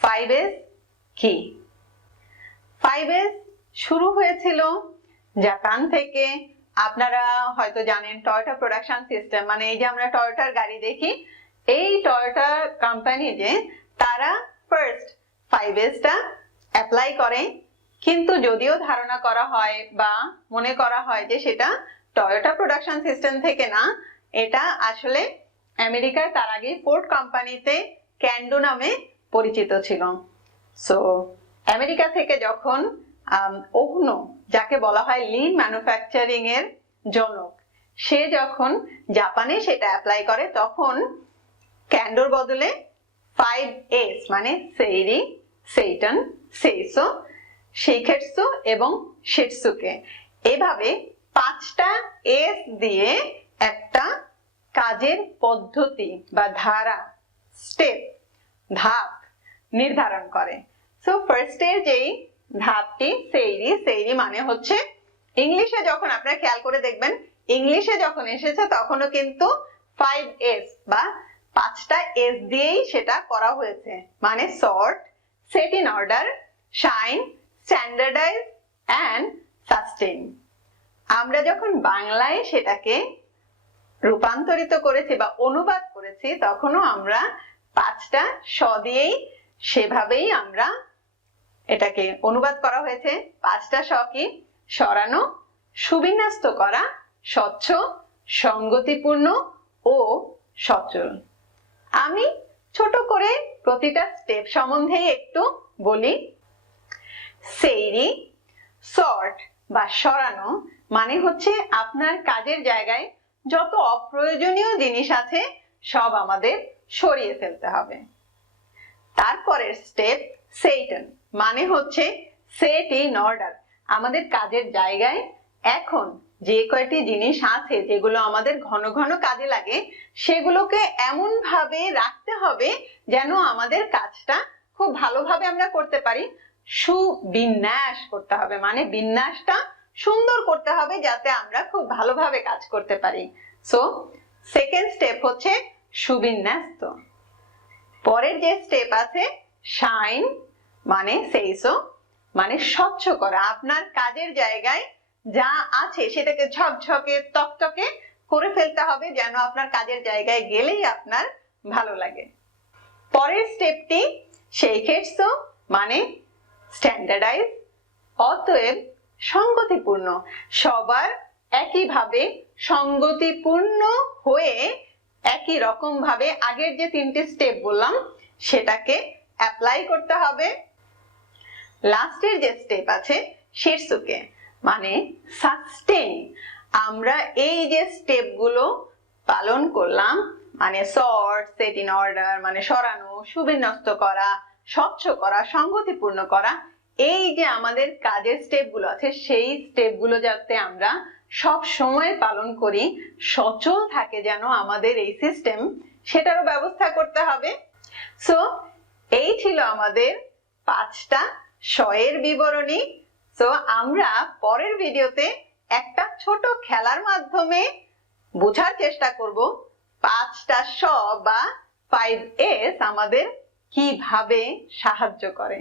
Five S কি five S শুরু হয়েছিল জাপান থেকে। আপনারা হয়তো জানেন টয়োটা প্রোডাকশন সিস্টেম মানে এই যে আমরা টয়োটার গাড়ি দেখি, এই টয়োটা কোম্পানি যে তারা ফার্স্ট ফাইভ এসটা অ্যাপ্লাই করে। কিন্তু যদিও ধারণা করা হয় বা মনে করা হয় যে সেটা টয়োটা প্রোডাকশন সিস্টেম থেকে না, এটা আসলে আমেরিকার তার আগে ফোর্ড কোম্পানিতে ক্যান্ডো নামে পরিচিত ছিল। সো আমেরিকা থেকে যখন ওহনো, যাকে বলা হয় লিন ম্যানুফ্যাকচারিং এর জনক, সে যখন জাপানে সেটা অ্যাপ্লাই করে, তখন ক্যান্ডোর বদলে ফাইভ এস মানে সেইরি, সেইটন, সেইসো, শিখেটসু এবং শিটসুকে। এভাবে পাঁচটা এস দিয়ে একটা কাজের পদ্ধতি বা ধারা স্টেপ ধাপ নির্ধারণ করে। সো ফার্স্টের যেই ধাপটি, সেইরি সেইরি মানে হচ্ছে ইংলিশে যখন আপনারা খেয়াল করে দেখবেন, ইংলিশে যখন এসেছে তখনও কিন্তু ফাইভ এস বা পাঁচটা এস দিয়েই সেটা করা হয়েছে। মানে sort set in order shine standardise and sustain আমরা যখন বাংলায় সেটাকে রূপান্তরিত করেছি বা অনুবাদ করেছি, তখনও আমরা পাঁচটা স দিয়েই সেভাবেই আমরা এটাকে অনুবাদ করা হয়েছে। পাঁচটা স কি সরানো, সুবিন্যস্ত করা, স্বচ্ছ, সঙ্গতিপূর্ণ ও সচল। আমি ছোট করে প্রতিটা স্টেপ সম্বন্ধেই একটু বলি। সেইরি সর্ট বা সরানো মানে হচ্ছে আপনার কাজের জায়গায় যত অপ্রয়োজনীয় জিনিস আছে, সব আমাদের সরিয়ে ফেলতে হবে। তারপরের স্টেপ সেইটন মানে হচ্ছে সেট ইন অর্ডার আমাদের কাজের জায়গায় এখন যে কয়টি জিনিস আছে, যেগুলো আমাদের ঘন ঘন কাজে লাগে, সেগুলোকে এমন ভাবে রাখতে হবে যেন আমাদের কাজটা খুব ভালোভাবে আমরা করতে পারি। সুবিন্যাস করতে হবে মানে বিন্যাসটা সুন্দর করতে হবে যাতে আমরা খুব ভালোভাবে কাজ করতে পারি। সো সেকেন্ড স্টেপ হচ্ছে সুবিন্যস্ত। পরের যে স্টেপ আছে শাইন মানে সেইসো মানে স্বচ্ছ করা। আপনার কাজের জায়গায় যা আছে সেটাকে ঝকঝকে, তকতকে করে ফেলতে হবে যেন আপনার কাজের জায়গায় গেলেই আপনার ভালো লাগে। পরের স্টেপটি সেই ক্ষেত্র মানে স্ট্যান্ডার্ডাইজ অতএব সঙ্গতিপূর্ণ। সবার একইভাবে সঙ্গতিপূর্ণ হয়ে একই রকম ভাবে আগের যে তিনটে স্টেপ বললাম, সেটাকে অ্যাপ্লাই করতে হবে। লাস্টের যে স্টেপ আছে শীর্ষকে মানে সাস্টেন আমরা এই যে স্টেপগুলো পালন করলাম মানে সর্ট সেট ইন অর্ডার মানে সরানো, সুবিন্যস্ত করা, স্বচ্ছ করা, সংগতিপূর্ণ করা, এই যে আমাদের কাজের স্টেপগুলো আছে, সেই স্টেপগুলো যাতে আমরা সব সময় পালন করি, সচল থাকে যেন আমাদের এই সিস্টেম সেটারও ব্যবস্থা করতে হবে। সো এই ছিল আমাদের পাঁচটা শয়ের বিবরণী। সো আমরা পরের ভিডিওতে একটা ছোট খেলার মাধ্যমে বোঝার চেষ্টা করব পাঁচটা শ বা ফাইভ এস আমাদের কীভাবে সাহায্য করে।